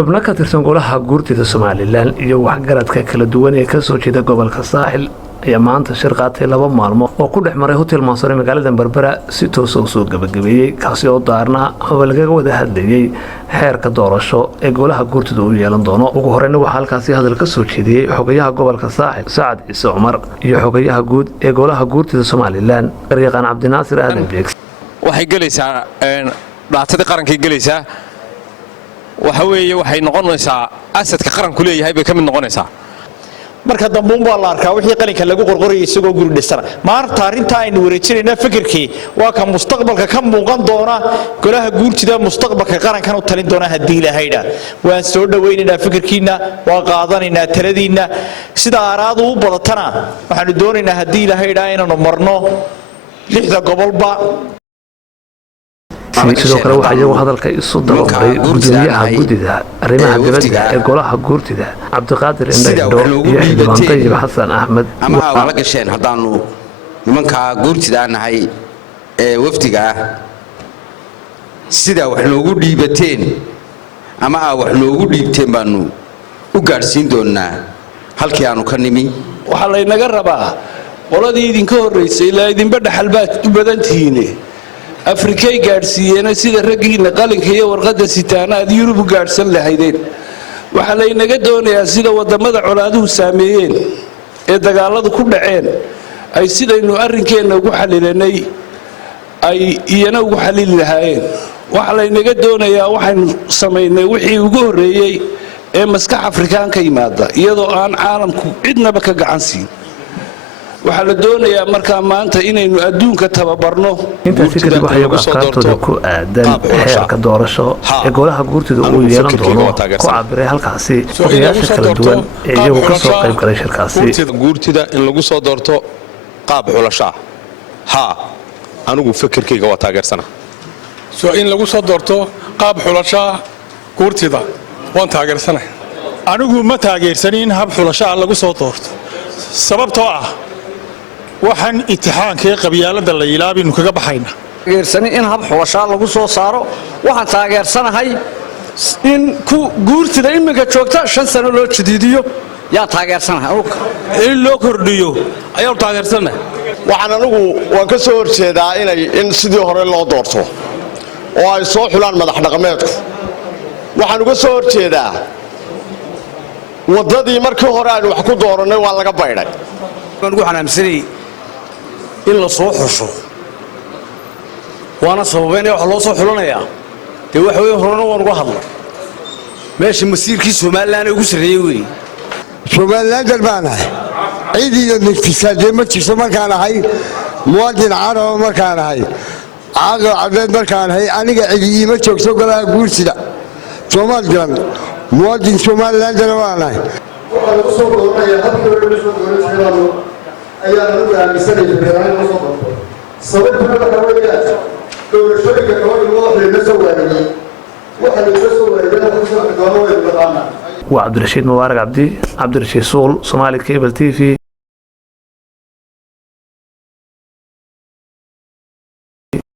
xubno ka tirsan golaha guurtida Somaliland iyo waxgaradka kala duwan ee ka soo jeeda gobolka Saaxil ayaa maanta shir qaatay 2 maalmo oo ku dhexmaray hotel Mansour magaalada Berbera si toos ah soo gabagabeeyay kaasi oo daarna hawlgaga wada hadlayay xeerka doorasho ee golaha guurtida uu yeelan doono ugu horreyn waxa halkaasi hadal ka soo jeediyay xogayaha gobolka Saaxil Saad Ciise Umar iyo xogayaha guud ee golaha guurtida Somaliland Qaryaqaan Cabdinaasir Aadan Beeg waxay galaysaa dhacdada qaranka galaysaa waxa weeye waxay noqonaysaa asadka qaranku leeyahay bay ka mid noqonaysaa marka dambuun baa la arkaa wixii qalinka lagu qorqoriyay isagoo guri dhisana maanta arinta aynu wareejinayna fikirkii waa ka mustaqbalka ka muuqan doona golaha guurtida mustaqbalka qarankan u talin doona hadii Ilaahayda waan soo dhaweynaynaa fikirkiina waa qaadanaynaa taladiina sida aaraadu u badatana waxaanu doonaynaa hadii Ilaahayda inaanu marno 6 gobolba sidoo kale waxa iyagu hadalka isu daboolay gudoomiyaha gudida arrimaha dibadda ee golaha guurtida Cabdiqaadir Indho iyo Xildhibaan Tayyib Xasan Axmed ama wala gasheen hadaanu nimanka guurtida nahay ee wafdiga sida wax loogu dhiibateen ama wax loogu dhiibteen baanu u gaarsiin doonaa halkii aanu ka nimi waxa la inaga rabaa qoladii idinka horeysay ilaa idinba dhaxalbaad u badantihiin afrikay gaarsiiyeen sida ragiina qalinka iyo warqada sitaanaad Yurub gaarsan lahaydeen waxa la inaga doonayaa sida wadamada colaaduhu saameeyeen ee dagaaladu ku dhaceen ay sidaynu arrinkeena ugu xalilanay ay iyana ugu xalili lahaayeen waxa la inaga doonayaa waxaynu sameeynay wixii ugu horeeyay ee maskax Afrikaan ka yimaada iyadoo aan caalamku cidnaba ka gacan siin waxa la doonayaa marka maanta inaynu adduunka tababarno intaasi kadib waxay afkaartooda ku aadan xeerka doorasho ee golaha guurtida uu yeelan doono ku cabiray halkaasi odayaasha kala duwan ee iyagu ka soo qayb galay shirkaasi guurtida in lagu soo doorto qaab xulasho ha anigu fikirkayga waa taageersana soo in lagu soo doorto qaab xulasho guurtida waan taageersana anigu ma taageersanin hab xulasho lagu soo doorto sababtoo ah waxaan imtixaankii qabyaalada la ilaabinu kaga baxayna taageersanin in hab xulasho lagu soo saaro waxaan taageersanahay in ku guurtida iminka joogta 5 sano loo jadiidiyo yaa taageersanahay in loo kordhiyo ayaa taageersanahay waxaan anigu waan ka soo horjeedaa in sidii hore loo doorto oo ay soo xulaan madax dhaqameedku waxaan uga soo horjeedaa wadadii markii hore aynu wax ku dooranay waa laga baydhay waan ugu xanaamsanay in la soo xusho waana sababeynaya wax loo soo xulanayaa dee wax weyn horena waan uga hadlay meesha masiirkii Somaliland ugu sareeyay weey Somaliland dalbaanahay ciidiyo naftisaadee ma jirto markaan ahay muwaadin carab markaan ahay caaqil cadeed markaan ahay aniga ciidii ma joogto golaha guurtida Somaliland muwaadin Somaliland dalbaanahay waxa lagu soo doonayaa habka lagu soo doonayo ayaa lagu aaminsanay inay soo doonto sababtuna waxa weeyaan doorashooyinka kooxda la soo wareegay waxa la soo wareegay waxa soo doono way dhaqaana وعبد الرشيد مبارك عبدي عبد الرشيد سول Somali Cable TV